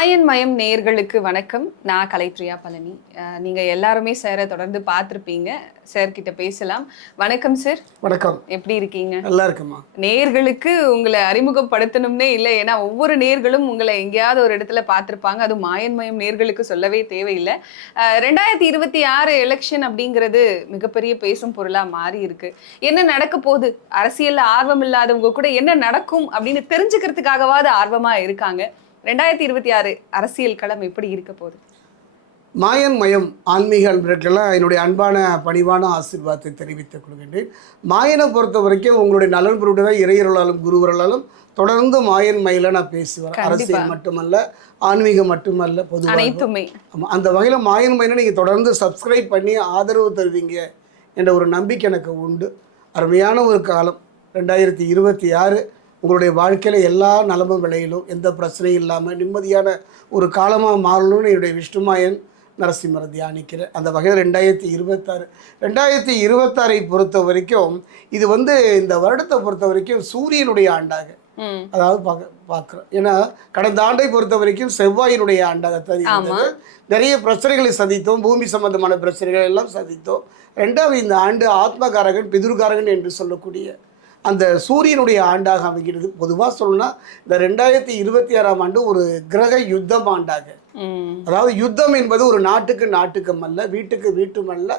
மாயன் மயம் நேயர்களுக்கு வணக்கம். நான் கலைப்ரியா பழனி. நீங்க எல்லாருமே சாரை தொடர்ந்து பார்த்துருப்பீங்க. சார் கிட்ட பேசலாம். வணக்கம் சார் வணக்கம். எப்படி இருக்கீங்க? நல்லா இருக்குமா நேர்களுக்கு உங்களை அறிமுகப்படுத்தணும்னே இல்லை. ஏன்னா ஒவ்வொரு நேர்களும் உங்களை எங்கேயாவது ஒரு இடத்துல பார்த்துருப்பாங்க. அதுவும் மாயன் மயம் நேர்களுக்கு சொல்லவே தேவையில்லை. ரெண்டாயிரத்தி இருபத்தி ஆறு எலெக்ஷன் அப்படிங்கிறது மிகப்பெரிய பேசும் பொருளா மாறி இருக்கு. என்ன நடக்க போகுது? அரசியல்ல ஆர்வம் இல்லாதவங்க கூட என்ன நடக்கும் அப்படின்னு தெரிஞ்சுக்கிறதுக்காகவாது ஆர்வமா இருக்காங்க. ரெண்டாயிரத்தி இருபத்தி ஆறு அரசியல் களம் எப்படி இருக்க போகுது? மாயன் மயம் ஆன்மீக அன்பர்களுக்கெல்லாம் என்னுடைய அன்பான பணிவான ஆசீர்வாதத்தை தெரிவித்துக் கொள்கின்றேன். மாயனை பொறுத்த வரைக்கும் உங்களுடைய நலன் பொருட்டு தான் இறையர்களாலும் குருவர்களாலும் தொடர்ந்து மாயன் மயில நான் பேசுவேன். அரசியல் மட்டுமல்ல ஆன்மீகம் மட்டுமல்ல பொதுவாக. அனைத்துமே. ஆமாம் அந்த வகையில் மாயன் மயிலை நீங்கள் தொடர்ந்து சப்ஸ்கிரைப் பண்ணி ஆதரவு தருவீங்க என்ற ஒரு நம்பிக்கை எனக்கு உண்டு. அருமையான ஒரு காலம். ரெண்டாயிரத்தி இருபத்தி ஆறு உங்களுடைய வாழ்க்கையில் எல்லா நலமும் விளையிலும் எந்த பிரச்சனையும் இல்லாமல் நிம்மதியான ஒரு காலமாக மாறணும்னு என்னுடைய விஷ்ணுமாயன் நரசிம்மரை தியானிக்கிறேன் அந்த வகையில் ரெண்டாயிரத்தி இருபத்தாறு. ரெண்டாயிரத்தி இருபத்தாறை பொறுத்த வரைக்கும் இது வந்து இந்த வருடத்தை பொறுத்த வரைக்கும் சூரியனுடைய ஆண்டாக. அதாவது பார்க்க பார்க்குறோம் ஏன்னா கடந்த ஆண்டை பொறுத்த வரைக்கும் செவ்வாயினுடைய ஆண்டாகத்தான் இருந்தது. நிறைய பிரச்சனைகளை சந்தித்தோம். பூமி சம்பந்தமான பிரச்சனைகள் எல்லாம் சந்தித்தோம். ரெண்டாவது இந்த ஆண்டு ஆத்மகாரகன் பிதுர்காரகன் என்று சொல்லக்கூடிய அந்த சூரியனுடைய ஆண்டாக அமைகிறது. பொதுவாக சொல்லணும்னா இந்த ரெண்டாயிரத்தி இருபத்தி ஆறாம் ஆண்டு ஒரு கிரக யுத்தம் ஆண்டாக அதாவது யுத்தம் என்பது ஒரு நாட்டுக்கு நாட்டுக்கும் அல்ல வீட்டுக்கு வீட்டும் அல்ல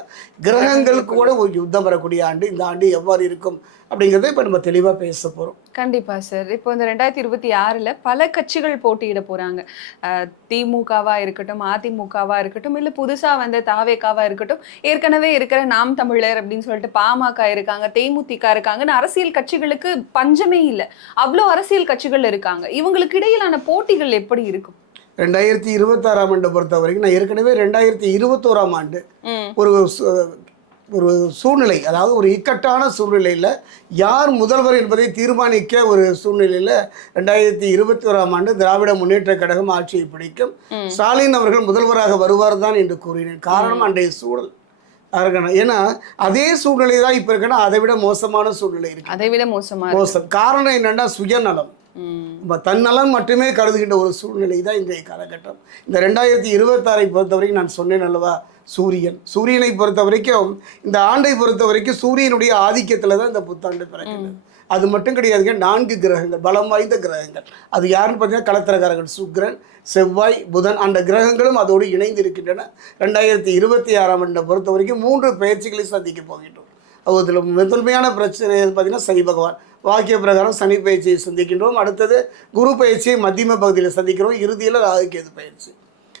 கிரகங்களுக்கு கூட ஒரு யுத்தம் வரக்கூடிய ஆண்டு இந்த ஆண்டு எவ்வாறு இருக்கும் அப்படிங்கிறத இப்போ நம்ம தெளிவாக பேச போகிறோம் கண்டிப்பா சார். இப்போ இந்த ரெண்டாயிரத்தி இருபத்தி ஆறில் பல கட்சிகள் போட்டியிட போறாங்க. திமுகவாக திமுகவா இருக்கட்டும் அதிமுகவா இருக்கட்டும் இல்லை புதுசாக வந்த தாவேகாவா இருக்கட்டும் ஏற்கனவே இருக்கிற நாம் தமிழர் அப்படின்னு சொல்லிட்டு பாமக இருக்காங்க தேமுதிக இருக்காங்கன்னு அரசியல் கட்சிகளுக்கு பஞ்சமே இல்லை. அவ்வளோ அரசியல் கட்சிகள் இருக்காங்க. இவங்களுக்கு இடையிலான போட்டிகள் எப்படி இருக்கும்? ரெண்டாயிரத்தி இருபத்தாறாம் ஆண்டை பொறுத்த வரைக்கும் நான் ஏற்கனவே ரெண்டாயிரத்தி இருபத்தோராம் ஆண்டு ஒரு ஒரு சூழ்நிலை அதாவது ஒரு இக்கட்டான சூழ்நிலையில் யார் முதல்வர் என்பதை தீர்மானிக்க ஒரு சூழ்நிலையில் ரெண்டாயிரத்தி இருபத்தி ஓராம் ஆண்டு திராவிட முன்னேற்ற கழகம் ஆட்சியை பிடிக்கும். ஸ்டாலின் அவர்கள் முதல்வராக வருவார் தான் என்று கூறினேன். காரணம் அன்றைய சூழல். இருக்கணும் ஏன்னா அதே சூழ்நிலை தான் இப்போ இருக்குன்னா அதை விட மோசமான சூழ்நிலை இருக்கு. அதை விட மோசமா இருக்கு. மோசம். காரணம் என்னன்னா சுயநலம். இப்போ நம்ம தன்னலம் மட்டுமே கருதுகின்ற ஒரு சூழ்நிலை தான் இன்றைய காலகட்டம். இந்த ரெண்டாயிரத்தி இருபத்தாறை பொறுத்த வரைக்கும் நான் சொன்னேன் அல்லவா சூரியன். சூரியனை பொறுத்த வரைக்கும் இந்த ஆண்டை பொறுத்த வரைக்கும் சூரியனுடைய ஆதிக்கத்தில் தான் இந்த புத்தாண்டு பிறக்கிறது அது மட்டும் கிடையாதுங்க நான்கு கிரகங்கள் பலம் வாய்ந்த கிரகங்கள். அது யாருன்னு பார்த்தீங்கன்னா கலத்திரக்காரர்கள். சுக்கிரன் செவ்வாய் புதன் அந்த கிரகங்களும் அதோடு இணைந்து இருக்கின்றன ரெண்டாயிரத்தி இருபத்தி ஆறாம் ஆண்டை பொறுத்த வரைக்கும் மூன்று பயிற்சிகளை சந்திக்க போகின்றோம். அதில் முதன்மையான பிரச்சனை பார்த்தீங்கன்னா சனி பகவான். வாக்கிய பிரகாரம் சனி பயிற்சியை சந்திக்கின்றோம். அடுத்தது குரு பயிற்சியை மத்தியம பகுதியில் சந்திக்கிறோம். இறுதியில் ராகுகேது பயிற்சி.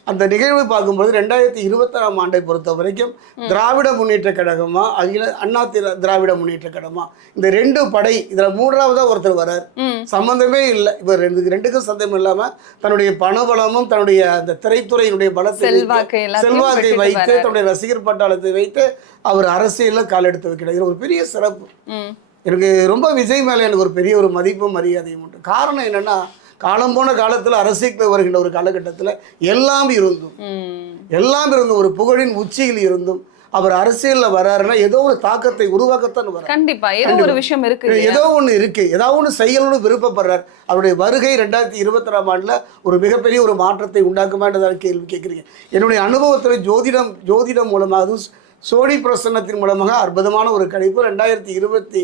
அந்த நிகழ்வை பார்க்கும்போது ரெண்டாயிரத்தி இருபத்தாறாம் ஆண்டை பொறுத்த வரைக்கும் திராவிட முன்னேற்ற கழகமா அகில அண்ணா திரா- திராவிட முன்னேற்ற கழகமா. இந்த ரெண்டு படை இதில் மூன்றாவதா ஒருத்தர் வரார். சம்பந்தமே இல்லை. இவர் ரெண்டு ரெண்டுக்கும் சந்தேகம் இல்லாம தன்னுடைய பணபலமும் தன்னுடைய அந்த திரைத்துறையினுடைய பலத்தை செல்வாக்கு வைத்து. தன்னுடைய ரசிகர் பட்டாளத்தை வைத்து அவர் அரசியலில் கால் எடுத்து வைக்கிறார். இது ஒரு பெரிய சிறப்பு. எனக்கு ரொம்ப விஜய் மேலே எனக்கு ஒரு பெரிய ஒரு மதிப்பும் மரியாதையும் உண்டு. காரணம் என்னன்னா காலம் போன காலத்தில் அரசியலுக்கு வருகின்ற ஒரு காலகட்டத்தில் எல்லாம் இருந்தும் எல்லாம் இருந்தும் ஒரு புகழின் உச்சியில் இருந்தும் அவர் அரசியலில் வராருன்னா ஏதோ ஒரு தாக்கத்தை உருவாக்கத்தான் வரார். கண்டிப்பா. ஏதோ ஒரு விஷயம் இருக்கு? ஏதோ ஒன்று இருக்கு. ஏதாவது ஒன்று செய்யணும்னு விருப்பப்படுறார். அவருடைய வருகை ரெண்டாயிரத்தி இருபத்தாறாம் ஆண்டில் ஒரு மிகப்பெரிய ஒரு மாற்றத்தை உண்டாக்குமான்றதான கேள்வி கேட்குறீங்க. என்னுடைய அனுபவத்தில் ஜோதிடம் ஜோதிடம் மூலமாக அதுவும் சோழி பிரசன்னத்தின் மூலமாக அற்புதமான ஒரு கணிப்பு ரெண்டாயிரத்தி இருபத்தி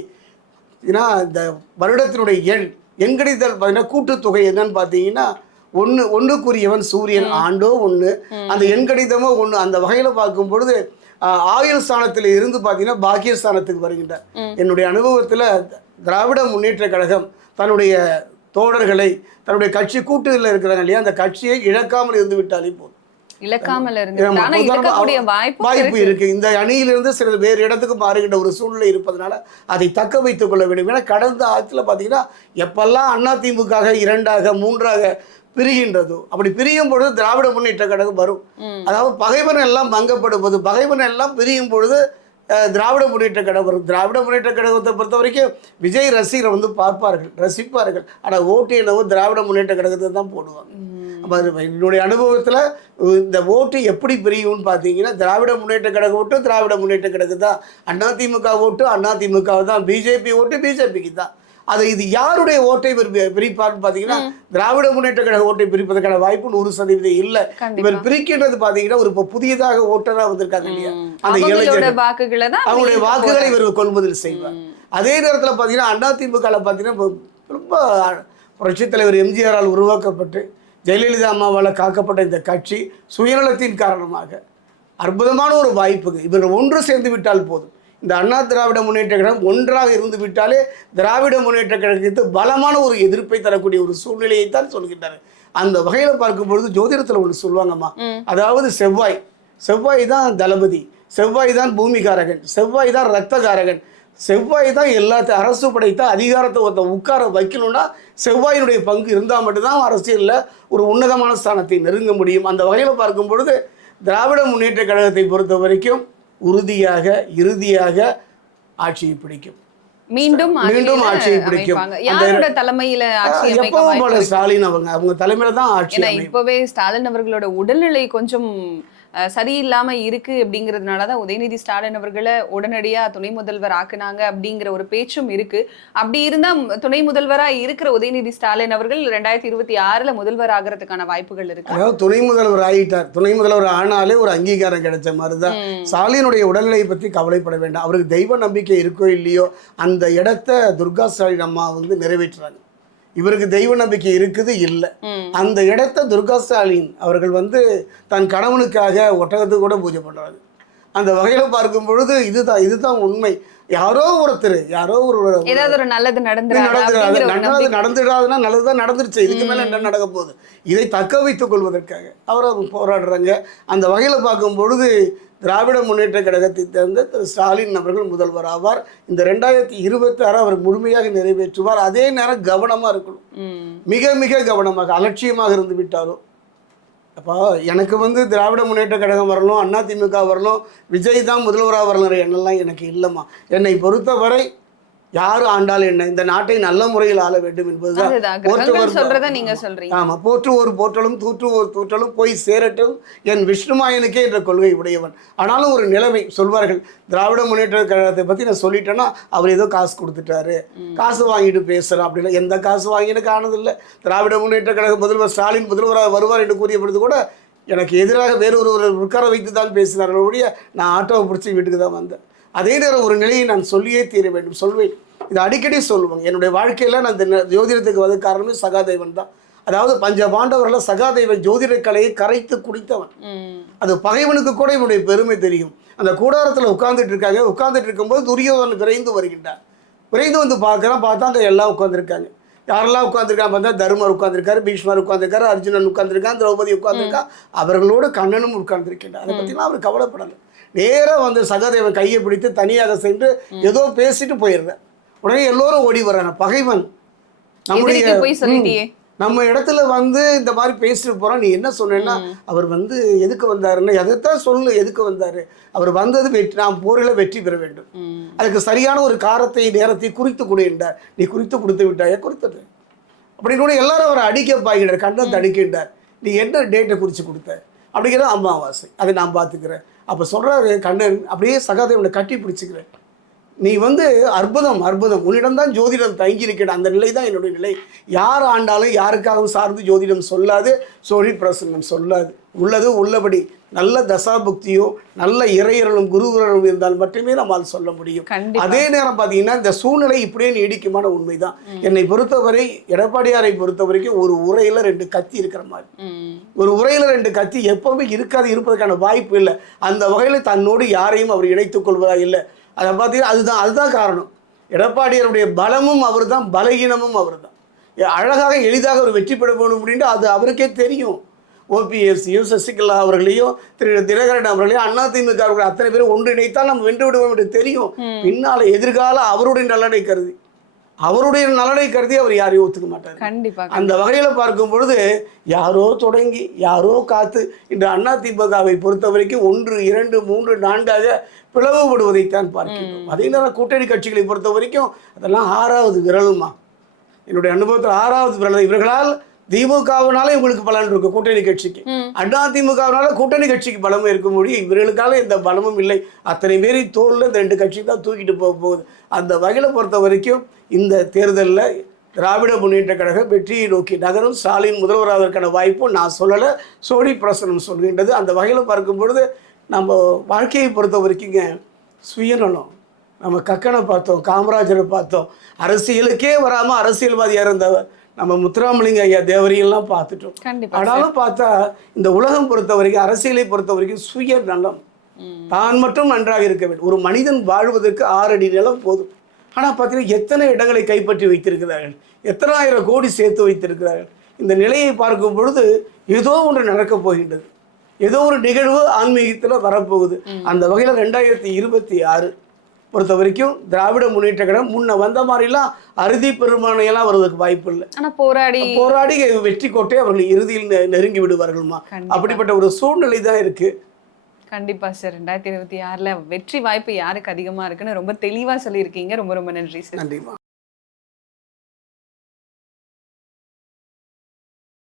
ஏன்னா இந்த வருடத்தினுடைய எண் எண்கணிதல் பார்த்தீங்கன்னா கூட்டுத்தொகை என்னன்னு பார்த்தீங்கன்னா ஒன்று ஒன்றுக்குரியவன் சூரியன் ஆண்டோ ஒன்று அந்த எண்கணிதமோ ஒன்று அந்த வகையில் பார்க்கும் பொழுது ஆயுள் ஸ்தானத்தில் இருந்து பார்த்தீங்கன்னா பாக்கிய ஸ்தானத்துக்கு வருகின்றார் என்னுடைய அனுபவத்தில் திராவிட முன்னேற்ற கழகம் தன்னுடைய தோழர்களை தன்னுடைய கட்சி கூட்டுகளில் இருக்கிறாங்க இல்லையா அந்த கட்சியை இழக்காமல் இருந்து விட்டாலே போதும். இழக்காமல் இருந்து வாய்ப்பு வாய்ப்பு இருக்கு. இந்த அணியிலிருந்து சில வேறு இடத்துக்கு மாறுகின்ற ஒரு சூழ்நிலை இருப்பதனால அதை தக்க வைத்துக் கொள்ள வேண்டும். ஏன்னா கடந்த ஆட்சியில் பார்த்தீங்கன்னா எப்பெல்லாம் அண்ணா திமுக இரண்டாக மூன்றாக பிரிகின்றதோ அப்படி பிரியும் பொழுது திராவிட முன்னேற்ற கழகம் வரும். அதாவது பகைவன் எல்லாம் பங்கப்படுவது பகைவன் எல்லாம் பிரியும் பொழுது திராவிட முன்னேற்ற கழகம் திராவிட முன்னேற்ற கழகத்தை பொறுத்த வரைக்கும் விஜய் ரசிகரை வந்து பார்ப்பார்கள் ரசிப்பார்கள். ஆனால் ஓட்டு என்னவோ திராவிட முன்னேற்ற கழகத்தை தான் போடுவாங்க. அப்ப என்னுடைய அனுபவத்தில் இந்த ஓட்டு எப்படி பிரியும்னு பார்த்தீங்கன்னா திராவிட முன்னேற்ற கழக ஓட்டு திராவிட முன்னேற்ற கழகம் தான் அதிமுக ஓட்டு அதிமுக தான் பிஜேபி ஓட்டு பிஜேபிக்கு தான் அது இது யாருடைய ஓட்டை பிரிப்பார்னு பார்த்தீங்கன்னா திராவிட முன்னேற்ற கழக ஓட்டை பிரிப்பதற்கான வாய்ப்பு நூறு சதவீதம் இல்லை. இவர் பிரிக்கின்றது பார்த்தீங்கன்னா ஒரு இப்போ புதியதாக ஓட்டராக வந்திருக்காங்க இல்லையா? அந்த தான் அவங்களுடைய வாக்குகளை. இவர் கொள்முதல் செய்வார். அதே நேரத்தில் பார்த்தீங்கன்னா அதிமுகவில் பார்த்தீங்கன்னா ரொம்ப புரட்சித் தலைவர் எம்ஜிஆரால் உருவாக்கப்பட்டு ஜெயலலிதா அம்மாவால் காக்கப்பட்ட இந்த கட்சி சுயநலத்தின் காரணமாக அற்புதமான ஒரு வாய்ப்புங்க இவர்கள் ஒன்று சேர்ந்து விட்டால் போதும். இந்த அண்ணா திராவிட முன்னேற்ற கழகம் ஒன்றாக இருந்து விட்டாலே திராவிட முன்னேற்ற கழகத்துக்கு பலமான ஒரு எதிர்ப்பை தரக்கூடிய ஒரு சூழ்நிலையை தான் சொல்கின்றனர் அந்த வகையில் பார்க்கும்பொழுது ஜோதிடத்தில் ஒன்று சொல்லுவாங்கம்மா. அதாவது செவ்வாய். செவ்வாய் தான் தளபதி. செவ்வாய் தான் பூமிகாரகன். செவ்வாய் தான் ரத்தகாரகன் செவ்வாய் தான் எல்லாத்தையும் அரசு படைத்த அதிகாரத்தை ஒருத்தன் உட்கார வைக்கணும்னா செவ்வாயினுடைய பங்கு இருந்தால் மட்டும்தான் அரசியலில் ஒரு உன்னதமான ஸ்தானத்தை நெருங்க முடியும். அந்த வகையில் பார்க்கும் பொழுது திராவிட முன்னேற்ற கழகத்தை பொறுத்த வரைக்கும் உறுதியாக இறுதியாக ஆட்சியை பிடிக்கும் மீண்டும் மீண்டும் ஆட்சியை பிடிக்கும். யாரோட தலைமையில எப்பவும் போல? ஸ்டாலின் அவங்க அவங்க தலைமையில தான் ஆட்சி இப்பவே ஸ்டாலின் அவர்களோட உடல்நிலை கொஞ்சம் சரியில்லாம இருக்கு அப்படிங்கறதுனாலதான் உதயநிதி ஸ்டாலின் அவர்களை உடனடியா துணை முதல்வர் ஆக்குனாங்க அப்படிங்கிற ஒரு பேச்சும் இருக்கு. அப்படி இருந்தா துணை முதல்வரா இருக்கிற உதயநிதி ஸ்டாலின் அவர்கள் ரெண்டாயிரத்தி இருபத்தி ஆறுல முதல்வர் ஆகிறதுக்கான வாய்ப்புகள் இருக்கு. அதாவது துணை முதல்வர் ஆகிட்டார் துணை முதல்வர் ஆனாலே ஒரு அங்கீகாரம் கிடைச்ச மாதிரி தான் ஸ்டாலினுடைய உடல்நிலையை பற்றி கவலைப்பட வேண்டாம். அவருக்கு தெய்வ நம்பிக்கை இருக்கோ இல்லையோ அந்த இடத்த துர்கா ஸ்டாலின் அம்மா வந்து நிறைவேற்றுறாங்க. இவருக்கு தெய்வ நம்பிக்கை இருக்குது இல்லை. அந்த இடத்த துர்கா ஸ்டாலின் அவர்கள் வந்து தன் கணவனுக்காக ஒட்டகத்துக்கு கூட பூஜை பண்ணுறாங்க அந்த வகையில் பார்க்கும் பொழுது இதுதான் இதுதான் உண்மை. யாரோ ஒருத்தர் யாரோ ஒரு ஏதாவது ஒரு நல்லது நடந்துடாது நல்லது நடந்துடாதுன்னா நல்லதுதான் நடந்துருச்சு. இதுக்கு மேல என்ன நடக்க போகுது? இதை தக்க வைத்துக் கொள்வதற்காக. அவர் போராடுறாங்க. அந்த வகையில் பார்க்கும் பொழுது திராவிட முன்னேற்ற கழகத்தை சேர்ந்த திரு ஸ்டாலின் அவர்கள் முதல்வர் ஆவார். இந்த ரெண்டாயிரத்தி இருபத்தி ஆறு அவர் முழுமையாக நிறைவேற்றுவார். அதே நேரம் கவனமா இருக்கணும். மிக மிக கவனமாக அலட்சியமாக இருந்து விட்டாரோ அப்போ எனக்கு வந்து திராவிட முன்னேற்ற கழகம் வரணும் அண்ணா திமுக வரணும் விஜய் தான் முதல்வராக வரணுங்கிற எண்ணெல்லாம் எனக்கு இல்லைம்மா. என்னை பொறுத்தவரை யார் ஆண்டால் என்ன? இந்த நாட்டை நல்ல முறையில் ஆள வேண்டும் என்பதுதான் சொல்றத நீங்க சொல்றீங்க. ஆமா போற்று ஒரு போற்றலும் தூற்று ஒரு தூற்றலும் போய் சேரட்டும் என் விஷ்ணுமாயனுக்கே என்ற கொள்கை உடையவன். ஆனாலும் ஒரு நிலைமை சொல்வார்கள் திராவிட முன்னேற்ற கழகத்தை பத்தி நான் சொல்லிட்டேன்னா அவர் ஏதோ காசு கொடுத்துட்டாரு. காசு வாங்கிட்டு பேசுறேன் அப்படின்னா எந்த காசு வாங்கிட்டு காணதில்லை திராவிட முன்னேற்ற கழக முதல்வர் ஸ்டாலின் முதல்வராக வருவார் என்று கூறிய பொழுது கூட எனக்கு எதிராக வேறு ஒரு உட்கார வைத்து தான் பேசினார்கள் நான் ஆட்டோவை பிடிச்சி வீட்டுக்கு தான் வந்தேன். அதே நேரம் ஒரு நிலையை நான் சொல்லியே தீர வேண்டும் சொல்வேன். இது அடிக்கடி சொல்லுவாங்க. என்னுடைய வாழ்க்கையில் நான் இந்த ஜோதிடத்துக்கு வந்த காரணமே சகாதேவன் தான். அதாவது பஞ்ச பாண்டவர்களில் சகாதேவன் ஜோதிட கலையை கரைத்து குடித்தவன். அது பகைவனுக்கு கூட இவனுடைய பெருமை தெரியும். அந்த கூடாரத்தில் உட்கார்ந்துட்டு இருக்காங்க. உட்கார்ந்துட்டு இருக்கும்போது துரியோதனன் விரைந்து வருகின்றார். விரைந்து வந்து பார்க்குறான் பார்த்தா அங்கே எல்லாம் உட்காந்துருக்காங்க யாரெல்லாம் உட்காந்துருக்காங்க பார்த்தா தருமர் உட்காந்துருக்காரு பீஷ்மர் உட்காந்துருக்காரு அர்ஜுனன் உட்காந்துருக்கான் திரௌபதி உட்காந்துருக்கான் அவர்களோடு கண்ணனும் உட்கார்ந்திருக்கின்றார். அதை பற்றிலாம் அவர் கவலைப்படலை. நேராக வந்து சகாதேவன் கையை பிடித்து தனியாக சென்று ஏதோ பேசிட்டு போயிடுறார் உடனே எல்லோரும் ஓடி வர்றாங்க பகைவன். சொல்லிட்டியே நம்ம இடத்துல வந்து இந்த மாதிரி பேசிட்டு போறோம். நீ என்ன சொன்னேன்னா அவர் வந்து எதுக்கு வந்தாருன்னு எதைத்தான் சொல்லு எதுக்கு வந்தாரு? அவர் வந்தது வெற்றி நாம் போரில் வெற்றி பெற வேண்டும். அதுக்கு சரியான ஒரு காரத்தை நேரத்தை குறித்து கொடு என்றார். நீ குறித்து கொடுத்து விட்டாயா? குறித்தது அப்படின்னு கூட எல்லாரும் அவரை அடிக்க பாய்கிறார் கண்ணத்தை அடிக்கின்றார். நீ என்ன டேட்டை குறித்து கொடுத்த? அப்படிங்கிறது அமாவாசை. அதை நான் பார்த்துக்கிறேன். அப்போ சொல்கிறாரு கண்ணன் அப்படியே சகாதேவனை கட்டி பிடிச்சிக்கிறேன். நீ வந்து அற்புதம் அற்புதம். உன்னிடம் தான் ஜோதிடம் தங்கியிருக்கிற அந்த நிலை தான் என்னுடைய நிலை. யார் ஆண்டாலும் யாருக்காகவும் சார்ந்து ஜோதிடம் சொல்லாது சோழி பிரசன்னம் சொல்லாது. உள்ளது உள்ளபடி நல்ல தசாபுக்தியோ நல்ல இறையர்களும் குருவர்களும் இருந்தால் மட்டுமே நம்மால் சொல்ல முடியும். அதே நேரம் பார்த்தீங்கன்னா இந்த சூழ்நிலை இப்படியே நீடிக்குமான உண்மைதான். என்னை பொறுத்தவரை எடப்பாடியாரை பொறுத்த வரைக்கும் ஒரு உரையில ரெண்டு கத்தி இருக்கிற மாதிரி. ஒரு உரையில ரெண்டு கத்தி எப்பவுமே இருக்காது இருப்பதற்கான வாய்ப்பு இல்லை. அந்த வகையில் தன்னோடு யாரையும் அவர் இணைத்துக் கொள்வதா இல்லை. அதை பார்த்தீங்கன்னா அதுதான் அதுதான் காரணம். எடப்பாடியாருடைய பலமும் அவர் தான் பலகீனமும் அவர் தான் அழகாக எளிதாக ஒரு வெற்றி பெற போகணும் அப்படின்ட்டு அது அவருக்கே தெரியும். ஓபிஎஸ்சியும் சசிகலா அவர்களையும் திரு தினகரன் அவர்களையும் அதிமுக அவர்கள் அத்தனை பேரும் ஒன்றிணைத்தால் நம்ம வென்று விடுவோம் என்று தெரியும். பின்னால எதிர்கால அவருடைய நலனை கருதி. அவருடைய நலனை கருதி அவர் யாரையும் ஒத்துக்க மாட்டார். கண்டிப்பா அந்த வகையில் பார்க்கும் பொழுது யாரோ தொடங்கி யாரோ காத்து இன்று அண்ணா திமுகவை பொறுத்த வரைக்கும் ஒன்று இரண்டு மூன்று நான்காக பிளவுபடுவதைத்தான் பார்க்கிறோம் அதே நேரம் கூட்டணி கட்சிகளை பொறுத்த வரைக்கும் அதெல்லாம் ஆறாவது விரலுமா. என்னுடைய அனுபவத்தில் ஆறாவது விரல். இவர்களால் திமுகவினால இவங்களுக்கு பலன் இருக்கு கூட்டணி கட்சிக்கு. அண்ணா திமுகவினால கூட்டணி கட்சிக்கு பலம் இருக்க முடியும் இவர்களுக்கால எந்த பலமும் இல்லை. அத்தனை பேரை தோல்ல இந்த ரெண்டு கட்சி தான் தூக்கிட்டு போக போகுது. அந்த வகையில் பொறுத்த வரைக்கும் இந்த தேர்தலில் திராவிட முன்னேற்ற கழகம் வெற்றியை நோக்கி நகரும் ஸ்டாலின் முதல்வராவதற்கான வாய்ப்பும் நான் சொல்லலை. சோழி பிரசனம் சொல்கின்றது. அந்த வகையில் பார்க்கும் பொழுது நம்ம வாழ்க்கையை பொறுத்த வரைக்குங்க சுயநலம். நம்ம கக்கனை பார்த்தோம் காமராஜரை பார்த்தோம். அரசியலுக்கே வராமல் அரசியல்வாதியாக இருந்தவர் நம்ம முத்துராமலிங்க ஐயா தேவரையெல்லாம் பார்த்துட்டோம். ஆனாலும் பார்த்தா இந்த உலகம் பொறுத்த வரைக்கும் அரசியலை பொறுத்த வரைக்கும் சுய நலம். தான் மட்டும் நன்றாக இருக்க வேண்டும். ஒரு மனிதன் வாழ்வதற்கு ஆறு அடி நிலம் போதும். ஆனால் பார்த்தீங்கன்னா எத்தனை இடங்களை கைப்பற்றி வைத்திருக்கிறார்கள்? எத்தனை ஆயிரம் கோடி சேர்த்து வைத்திருக்கிறார்கள்? இந்த நிலையை பார்க்கும் பொழுது ஏதோ ஒன்று நடக்கப் போகின்றது. ஏதோ ஒரு நிகழ்வு ஆன்மீகத்தில் வரப்போகுது. அந்த வகையில் ரெண்டாயிரத்தி இருபத்தி ஆறு பொறுத்த வரைக்கும் திராவிட முன்னேற்ற கழகம் முன்ன வந்த மாதிரிலாம் அறுதி பெரும்பான்மையெல்லாம் வருவதற்கு வாய்ப்பு இல்லை. ஆனா போராடி போராடி வெற்றி கோட்டை அவர்கள் இறுதியில் நெருங்கி விடுவார்கள்மா. அப்படிப்பட்ட ஒரு சூழ்நிலை தான் இருக்கு. கண்டிப்பா சார். ரெண்டாயிரத்தி இருபத்தி ஆறுல வெற்றி வாய்ப்பு யாருக்கு அதிகமா இருக்குன்னு ரொம்ப தெளிவா சொல்லியிருக்கீங்க. ரொம்ப ரொம்ப நன்றி சார். நன்றிமா